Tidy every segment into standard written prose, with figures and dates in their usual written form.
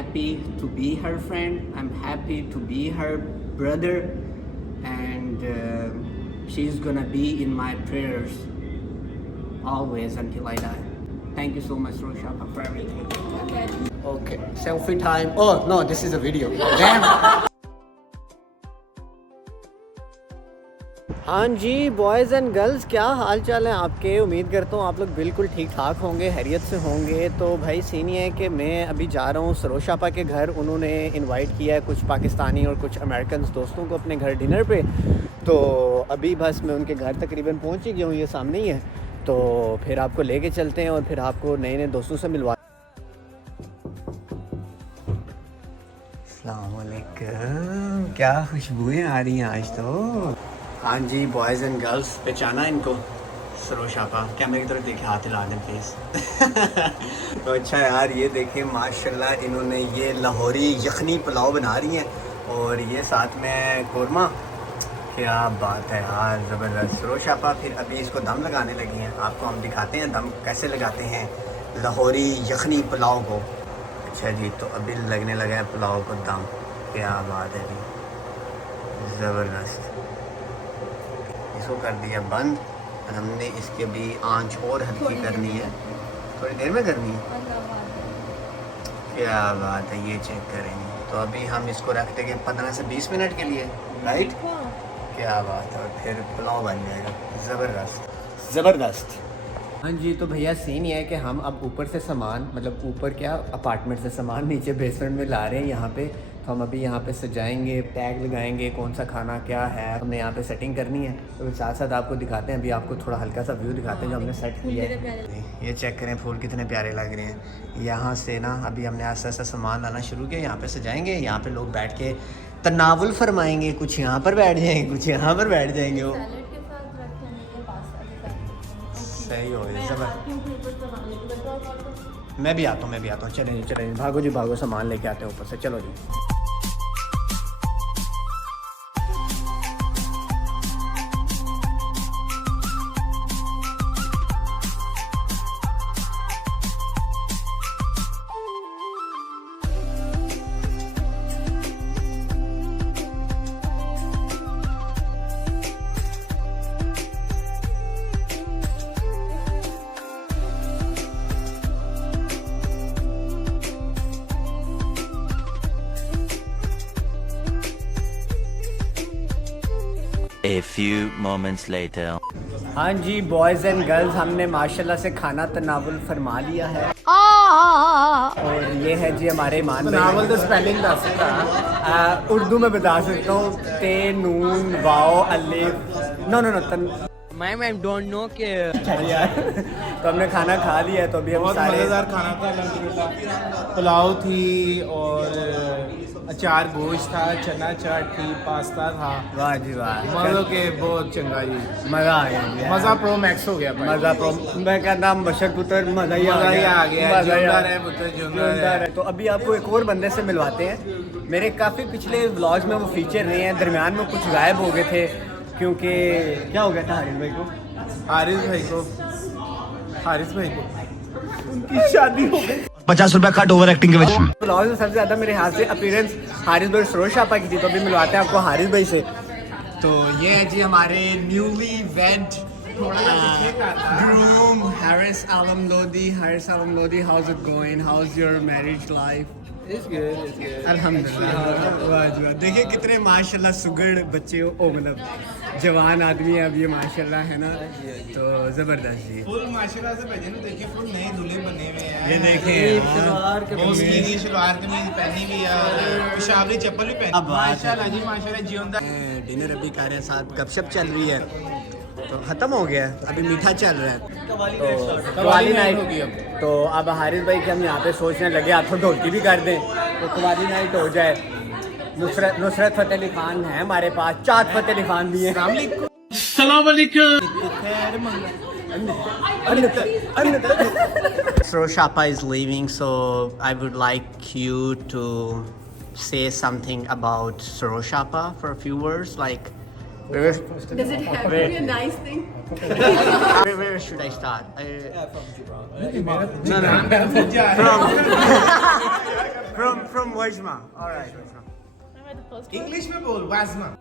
happy to be her friend. I'm happy to be her brother, and she's gonna be in my prayers always until I die. Thank you so much, Sarosh, for everything. Okay, selfie time. Oh no, this is a video. Damn. हाँ जी boys and girls, क्या हाल चाल है आपके। उम्मीद करता हूँ आप लोग बिल्कुल ठीक ठाक होंगे, हैरियत से होंगे। तो भाई सीन ये है कि मैं अभी जा रहा हूँ सरोश आपा के घर। उन्होंने इनवाइट किया है कुछ पाकिस्तानी और कुछ अमेरिकन दोस्तों को अपने घर डिनर पे। तो अभी बस मैं उनके घर तकरीबन पहुँच ही गया हूँ, ये सामने ही है। तो फिर आपको लेके चलते हैं और फिर आपको नए नए दोस्तों से मिलवा। अस्सलाम वालेकुम, क्या खुशबुएँ आ रही हैं आज तो। हाँ जी बॉयज़ एंड गर्ल्स, पहचाना इनको, सरोश आपा। कैमरे की तरफ देखे, हाथ हिला दें प्लीज़। तो अच्छा यार, ये देखें माशाल्लाह, इन्होंने ये लाहौरी यखनी पुलाव बना रही हैं और ये साथ में कोरमा। क्या बात है यार, ज़बरदस्त। सरोश आपा फिर अभी इसको दम लगाने लगी हैं। आपको हम दिखाते हैं दम कैसे लगाते हैं लाहौरी यखनी पुलाव को। अच्छा जी, तो अभी लगने लगा है पुलाव को दम। क्या बात है जी, ज़बरदस्त। इसको कर दिया बंद और हमने इसके भी आंच और हल्की करनी है, थोड़ी देर में करनी है। क्या बात है, ये चेक करेंगे। तो अभी हम इसको रख देंगे 15 से 20 मिनट के लिए, राइट। क्या बात है, और फिर पुलाव बन जाएगा। ज़बरदस्त ज़बरदस्त। हाँ जी, तो भैया सीन ये है कि हम अब ऊपर से सामान, मतलब ऊपर क्या अपार्टमेंट से सामान नीचे बेसमेंट में ला रहे हैं यहाँ पे। तो हम अभी यहाँ पे सजाएंगे, टैग लगाएंगे, कौन सा खाना क्या है, हमने यहाँ पे सेटिंग करनी है। तो साथ साथ आपको दिखाते हैं, अभी आपको थोड़ा हल्का सा व्यू दिखाते हैं जो हमने सेट किया है। ये चेक करें फूल कितने प्यारे लग रहे हैं। यहाँ से ना अभी हमने आस्ता आस्ता सामान लाना शुरू किया, यहाँ पे सजाएंगे। यहाँ पे लोग बैठ के तनावुल फरमाएंगे, कुछ यहाँ पर बैठ जाएंगे, कुछ यहाँ पर बैठ जाएंगे। वो सही हो गया, मैं भी आता हूँ। चलें जी, भागो जी भागो, सामान लेके आते हैं ऊपर से। चलो जी। A few moments later. हाँ जी बॉयज़ एंड गर्ल्स, हमने माशाल्लाह से खाना तनावुल फरमा लिया है। और ये है जी हमारे ईमान भाई। तनावुल तो स्पेलिंग दस सकता, उर्दू में बता सकता हूँ, ते नून वाओ अलिफ नो नो नो मैं डोंट नो के यार। तो हमने खाना खा लिया है। तो अभी हम बहुत सारे मज़ेदार खाना था अल्हम्दुलिल्लाह। पुलाव थी और अचार गोश्त था, चना चाट थी, पास्ता था। वाह जी वाह, मज़ो के बहुत चंगा जी, मज़ा आ गया। मज़ा प्रो मैक्स हो गया भाई। मज़ा प्रो, मैं कहता बशर पुत्र मज़ा ही आ गया। जिंदा रहे पुत्र, जिंदा रहे। तो अभी आपको एक और बंदे से मिलवाते हैं। मेरे काफ़ी पिछले व्लॉग्स में वो फीचर रहे हैं, दरमियान में कुछ गायब हो गए थे क्योंकि क्या हो गया था हारिस भाई को। हारिस भाई को उनकी शादी हो गई। 50 रुपया कट ओवर एक्टिंग के वजह से। व्लॉग में सबसे ज़्यादा मेरे हाथ से अपीयरेंस हारिस भाई सरोश आपा की थी। तो अभी मिलवाते हैं आपको हारिस भाई से। तो ये है जी हमारे newly wed groom Haris Alam Lodhi. Haris Alam Lodhi, house it going, house your marriage life? अल्हम्दुलिल्लाह। देखिए कितने माशाल्लाह सुगड़ बच्चे हो, ओ मतलब जवान आदमी है अब ये माशाल्लाह, है ना। तो ज़बरदस्त जी, फुल माशाल्लाह से भेजे ना। देखिए फुल नए दूल्हे बने हुए हैं। ये देखें सलवार कमीज पहनी हुई है और पेशावरी चप्पल भी पहनी। माशाल्लाह जी माशाल्लाह, जिंदा। डिनर अभी कर रहे हैं, साथ गपशप चल रही है। तो ख़त्म हो गया है, अभी मीठा चल रहा है। तो कवाली नाइट होगी अब। तो अब हारिस भाई के हम यहाँ पे सोचने लगे आप तो ढोलकी भी कर दें तो कवाली नाइट हो जाए। नुसरत फ़तेह अली खान है हमारे पास, चाँद फ़तेह अली खान भी है। Sarosh Appa is leaving, so I would like you to say something about Sarosh Appa for a few words, like Where Does it have to be a nice thing? should I start? From Wajma. All right. English में बोल वाजमा.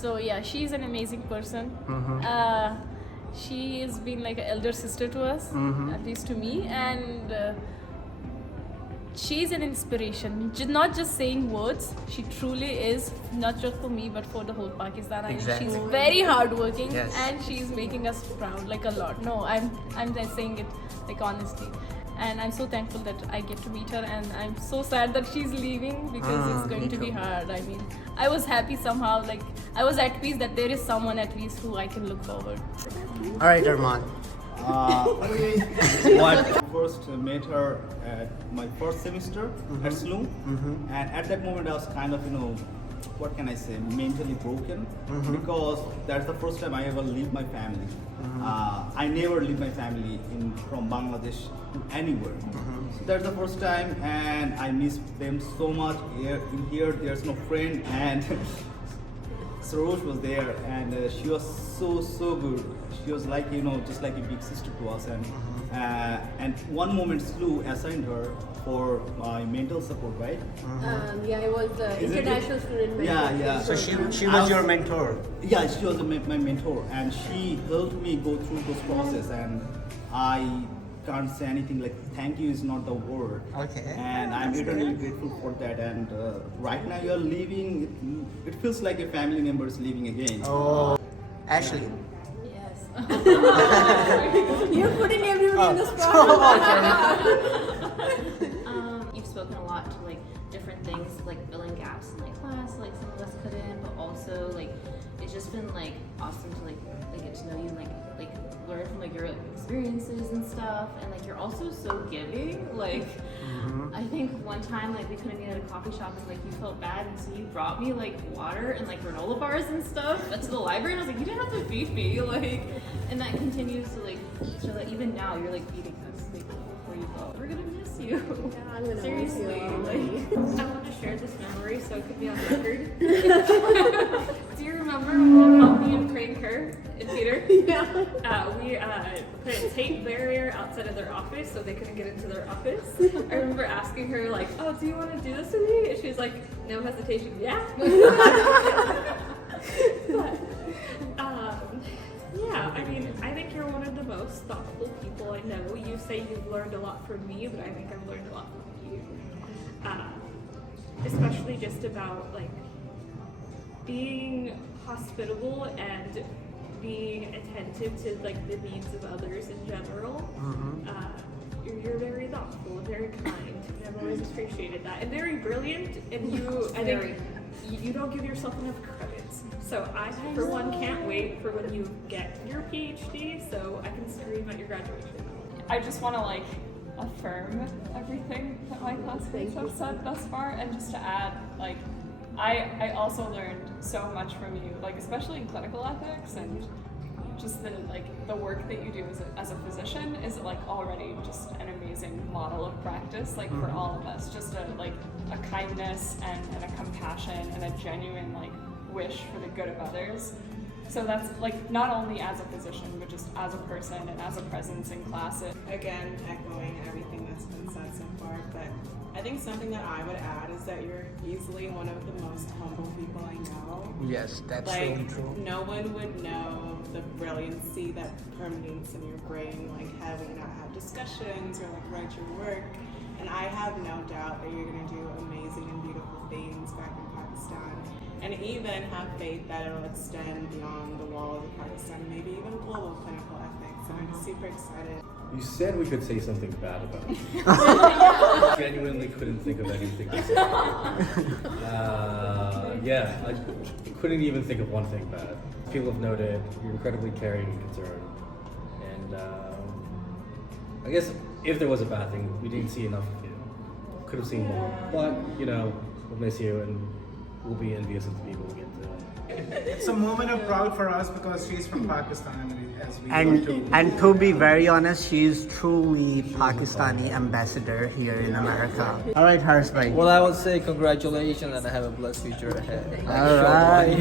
So yeah, she's an amazing person. She has been like an elder sister to us, at least to me, and she's an inspiration. Not just saying words, she truly is, not just for me but for the whole Pakistan. Exactly. She's very hardworking, Yes. and she's making us proud, like a lot. No, I'm just saying it like honestly. And I'm so thankful that I get to meet her, and I'm so sad that she's leaving because it's going to be hard. I mean, I was happy somehow, like I was at peace that there is someone at least who I can look forward. All right, Arman. I first met her at my first semester at SLUM, and at that moment I was kind of, what can I say, mentally broken, because that's the first time I ever leave my family. I never leave my family from Bangladesh anywhere. So that's the first time, and I miss them so much. Here there's no friend, and Sarosh was there, and she was so good. She was like, just like a big sister to us, and one moment SLU assigned her for my mental support, right? Yeah, I was international student. Yeah. So she was your mentor. Yeah, she was my mentor, and she helped me go through this process, and I can't say anything like thank you is not the word. Okay. And I'm eternally grateful for that. And right now you're leaving, it feels like a family member is leaving again. Oh, Ashley. Yes. You're putting everyone in the spot. You've spoken a lot to like different things, like filling gaps in like class, like some of us couldn't, but also like it's just been like awesome to like get to know you, like learn from like your experiences and stuff, and like you're also so giving. Like I think one time like we couldn't meet at a coffee shop and like you felt bad, and so you brought me like water and like granola bars and stuff to the library, and I was like, you didn't have to feed me, like, and that continues to like show that even now you're like feeding us like before you go. We're gonna miss you. Yeah, I'm gonna Seriously, miss you. like I want to share this memory so it could be on record. Do you remember when you helped me and prank her in theater? Yeah. We put a tape barrier outside of their office so they couldn't get into their office. I remember asking her like, "Oh, do you want to do this with me?" And she was like, no hesitation, yeah. But, yeah, I mean, I think you're one of the most thoughtful people I know. You say you've learned a lot from me, but I think I've learned a lot from you. Especially just about like being hospitable and being attentive to like the needs of others in general. You're very thoughtful and very kind, and I've always appreciated that. And very brilliant, and I think you don't give yourself enough credit. So I, for one, can't wait for when you get your PhD so I can scream at your graduation. I just want to like affirm everything that my classmates have said thus far, and just to add, like, I also learned so much from you, like especially in clinical ethics, and just the work that you do as a physician is like already just an amazing model of practice, like for all of us, just a kindness and a compassion and a genuine like wish for the good of others. So that's like not only as a physician, but just as a person and as a presence in classes. Again, echoing everything that's been said so far, but I think something that I would add is that you're easily one of the most humble people I know. Yes, that's Like, so true. no one would know the brilliancy that permeates in your brain, like having not have discussions or like write your work. And I have no doubt that you're going to do amazing and beautiful things back in Pakistan. And even have faith that it'll extend beyond the walls of Pakistan, maybe even global clinical ethics. And I'm super excited. You said we could say something bad about you. Genuinely couldn't think of anything to say. Yeah, I couldn't even think of one thing bad. People have noted you're incredibly caring and concerned. And I guess if there was a bad thing, we didn't see enough of you. Could have seen more. But, we'll miss you, and we'll be envious of the people who get to. It's a moment of proud for us because she's from Pakistan, as we want to. And to be very honest, she's truly Pakistani ambassador here in America. All right, Harsh bhai. Well, I would say congratulations and have a blessed future ahead. All right.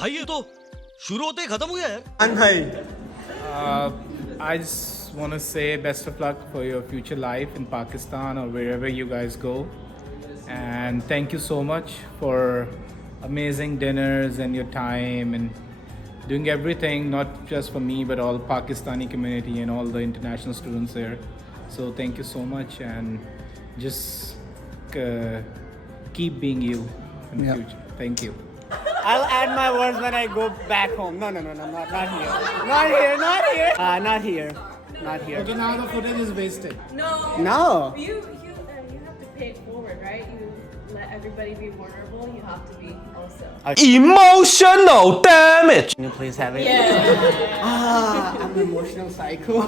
भाई ये तो शुरू होते ही खत्म हो गया यार। And bhai. I just want to say best of luck for your future life in Pakistan or wherever you guys go. And thank you so much for amazing dinners and your time and doing everything, not just for me, but all Pakistani community and all the international students there. So thank you so much and just keep being you in the future. Thank you. I'll add my words when I go back home. No, not here. Not here. Not here. Not here. Okay, now the footage is wasted. No. You have to pay it forward, right? You let everybody be vulnerable. You have to be also. Emotional damage. Can you please have it? Yeah. I'm an emotional psycho.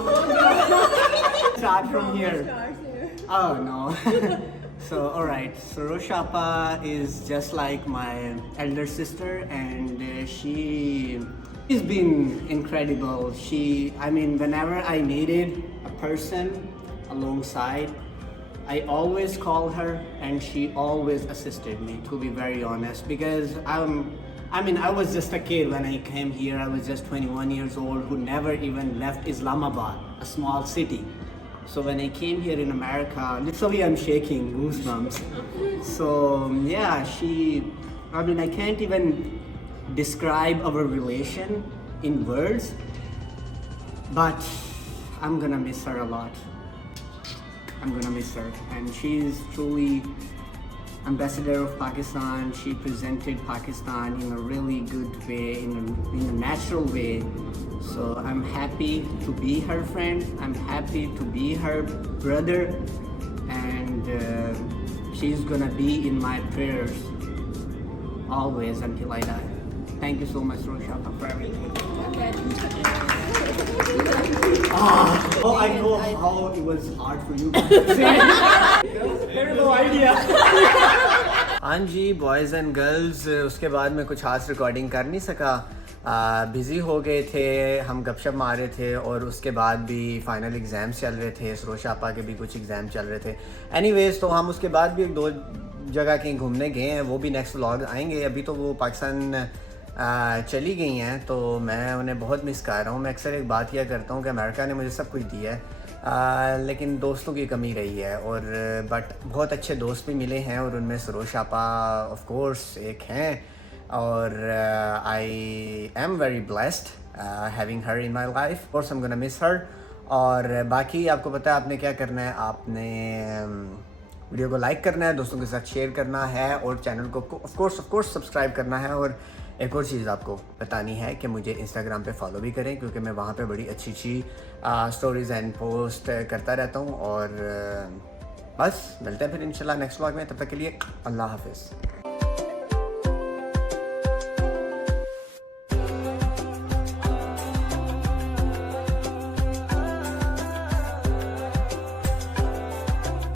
Start from here. Oh no. So alright, Sarosh Appa is just like my elder sister, and she's been incredible. Whenever I needed a person alongside, I always called her and she always assisted me, to be very honest, because I was just a kid when I came here. I was just 21 years old who never even left Islamabad, a small city. So when I came here in America, literally I'm shaking, goosebumps. So yeah, I can't even describe our relation in words, but I'm gonna miss her a lot. I'm gonna miss her. And she's truly ambassador of Pakistan. She presented Pakistan in a really good way, in a natural way. So I'm happy to be her friend. I'm happy to be her brother, and she's gonna be in my prayers always until I die. Thank you so much, Roshapa, for everything. I know how it was hard for you. No idea. हाँ जी, boys and girls, उसके बाद मैं कुछ खास recording कर नहीं सका, busy हो गए थे, हम गपशप मार रहे थे, और उसके बाद भी फाइनल एग्ज़ाम्स चल रहे थे, सरोश आपा के भी कुछ एग्ज़ाम चल रहे थे। एनीवेज़, तो हम उसके बाद भी 2 जगह कहीं घूमने गए हैं, वो भी नेक्स्ट व्लॉग आएंगे। अभी तो वो पाकिस्तान चली गई हैं, तो मैं उन्हें बहुत मिस कर रहा हूँ। मैं अक्सर एक बात किया करता हूँ कि अमेरिका ने मुझे सब कुछ दिया है, लेकिन दोस्तों की कमी रही है, और बट बहुत अच्छे दोस्त भी मिले हैं, और उनमें सरोश आपा ऑफ कोर्स एक हैं, और I am very blessed having her in my life. Of course I am gonna miss her. और बाकी आपको पता है आपने क्या करना है, आपने वीडियो को लाइक करना है, दोस्तों के साथ शेयर करना है, और चैनल को ऑफ कोर्स सब्सक्राइब करना है। और एक और चीज़ आपको बतानी है कि मुझे इंस्टाग्राम पे फॉलो भी करें, क्योंकि मैं वहाँ पे बड़ी अच्छी स्टोरीज़ एंड पोस्ट करता रहता हूँ। और बस मिलते हैं फिर इंशाल्लाह नेक्स्ट व्लॉग में, तब तक के लिए अल्लाह हाफिज़।